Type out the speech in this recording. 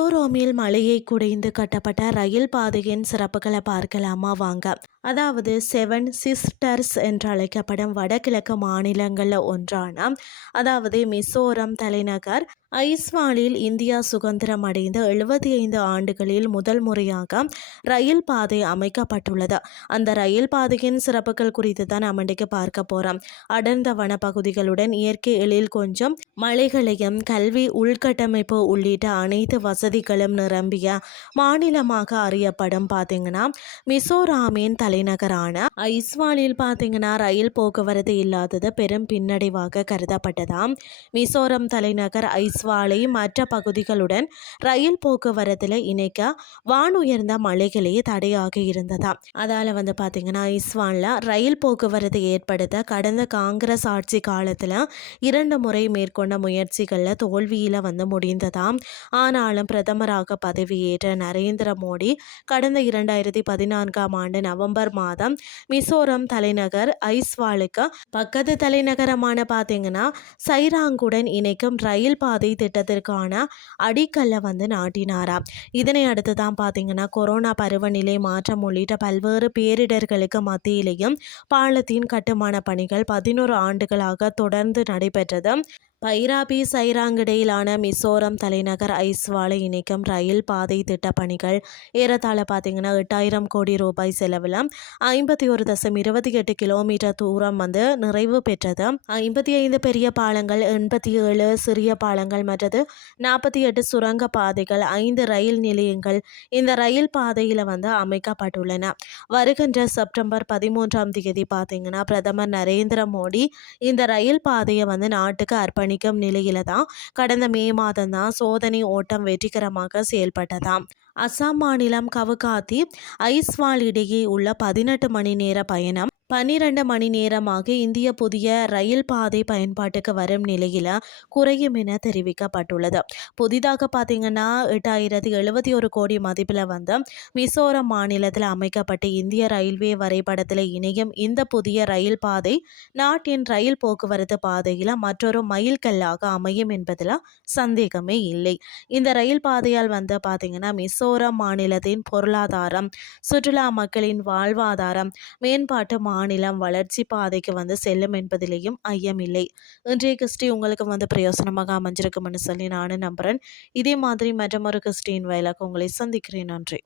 மிசோராமில் மலையை குடைந்து கட்டப்பட்ட ரயில் பாதையின் சிறப்புகளை பார்க்கலாமா வாங்க. அதாவது செவன் சிஸ்டர்ஸ் என்று அழைக்கப்படும் வடகிழக்கு மாநிலங்களில் ஒன்றான மிசோரம் தலைநகர் ஐஸ்வாலில் இந்தியா சுதந்திரம் அடைந்த 75 ஆண்டுகளில் முதல் முறையாக ரயில் பாதை அமைக்கப்பட்டுள்ளது. அந்த ரயில் பாதையின் சிறப்புகள் குறித்து தான் நம்ம இன்றைக்கு பார்க்க போறோம். அடர்ந்த வனப்பகுதிகளுடன் இயற்கை எழில் கொஞ்சம் மலைகளையும் கல்வி உள்கட்டமைப்பு உள்ளிட்ட அனைத்து வசதிகளும் நிரம்பிய மாநிலமாக அறியப்படும் மிசோராமின் தலைநகரான ஐஸ்வாலில் ரயில் போக்குவரத்து இல்லாதது பெரும் பின்னடைவாக கருதப்பட்டதாம். மிசோரம் தலைநகர் ஐஸ்வாலை மற்ற பகுதிகளுடன் ரயில் போக்குவரத்தில் இணைக்க வானுயர்ந்த மலைகளே தடையாக இருந்ததாம். அதால ஐஸ்வாலில் ரயில் போக்குவரத்து ஏற்படுத்த கடந்த காங்கிரஸ் ஆட்சி காலத்தில் 2 முறை மேற்கொண்ட முயற்சிகளில் தோல்வியில் முடிந்ததாம். ஆனாலும் பிரதமராக பதவியேற்ற நரேந்திர மோடி கடந்த 2014ஆம் ஆண்டு நவம்பர் மாதம் மிசோரம் தலைநகர் ஐஸ்வாலுக்கு பக்கத்து தலைநகரமான சைராங்குடன் இணைக்கும் ரயில் பாதை திட்டத்திற்கான அடிக்கல்ல நாட்டினாராம். இதனை அடுத்து தான் கொரோனா பருவநிலை மாற்றம் உள்ளிட்ட பல்வேறு பேரிடர்களுக்கு மத்தியிலேயும் பாலத்தின் கட்டுமான பணிகள் 11 ஆண்டுகளாக தொடர்ந்து நடைபெற்றது. பைராபி சைராங் இடையிலான மிசோரம் தலைநகர் ஐஸ்வாலை இணைக்கும் ரயில் பாதை திட்ட பணிகள் ஏறத்தாழ 8,000 கோடி ரூபாய் செலவில் 51.28 கிலோமீட்டர் தூரம் நிறைவு பெற்றது. 55 பெரிய பாலங்கள், 87 சிறிய பாலங்கள் மற்றும் 48 சுரங்க பாதைகள், 5 ரயில் நிலையங்கள் இந்த ரயில் பாதையில் அமைக்கப்பட்டுள்ளன. வருகின்ற செப்டம்பர் 13ஆம் தேதி பிரதமர் நரேந்திர மோடி இந்த ரயில் பாதையை நாட்டுக்கு அர்ப்பணிக்கும் நிலையில தான் கடந்த மே மாதம் தான் சோதனை ஓட்டம் வெற்றிகரமாக செயல்பட்டதாம். அசாம் மாநிலம் கவுகாத்தி ஐஸ்வால் இடையே உள்ள 18 மணி நேர பயணம் 12 மணி நேரமாக இந்திய புதிய ரயில் பாதை பயன்பாட்டுக்கு வரும் நிலையில குறையும் என தெரிவிக்கப்பட்டுள்ளது. புதிதாக 8,071 கோடி மதிப்பில் மிசோரம் மாநிலத்தில் அமைக்கப்பட்ட இந்திய ரயில்வே வரைபடத்தில் இணையும் இந்த புதிய ரயில் பாதை நாட்டின் ரயில் போக்குவரத்து பாதையில் மற்றொரு மைல்கல்லாக அமையும் என்பதில் சந்தேகமே இல்லை. இந்த ரயில் பாதையால் மிசோரம் மாநிலத்தின் பொருளாதாரம், சுற்றுலா, மக்களின் வாழ்வாதாரம் மேம்பாட்டு மாநிலம் வளர்ச்சி பாதைக்கு செல்லும் என்பதிலேயும் ஐயமில்லை. இன்றைய கிறிஸ்டி உங்களுக்கு பிரயோசனமாக அமைஞ்சிருக்கும்னு சொல்லி நானும் நம்புறேன். இதே மாதிரி மற்றொரு கிறிஸ்டின் வயலாக உங்களை சந்திக்கிறேன். நன்றி.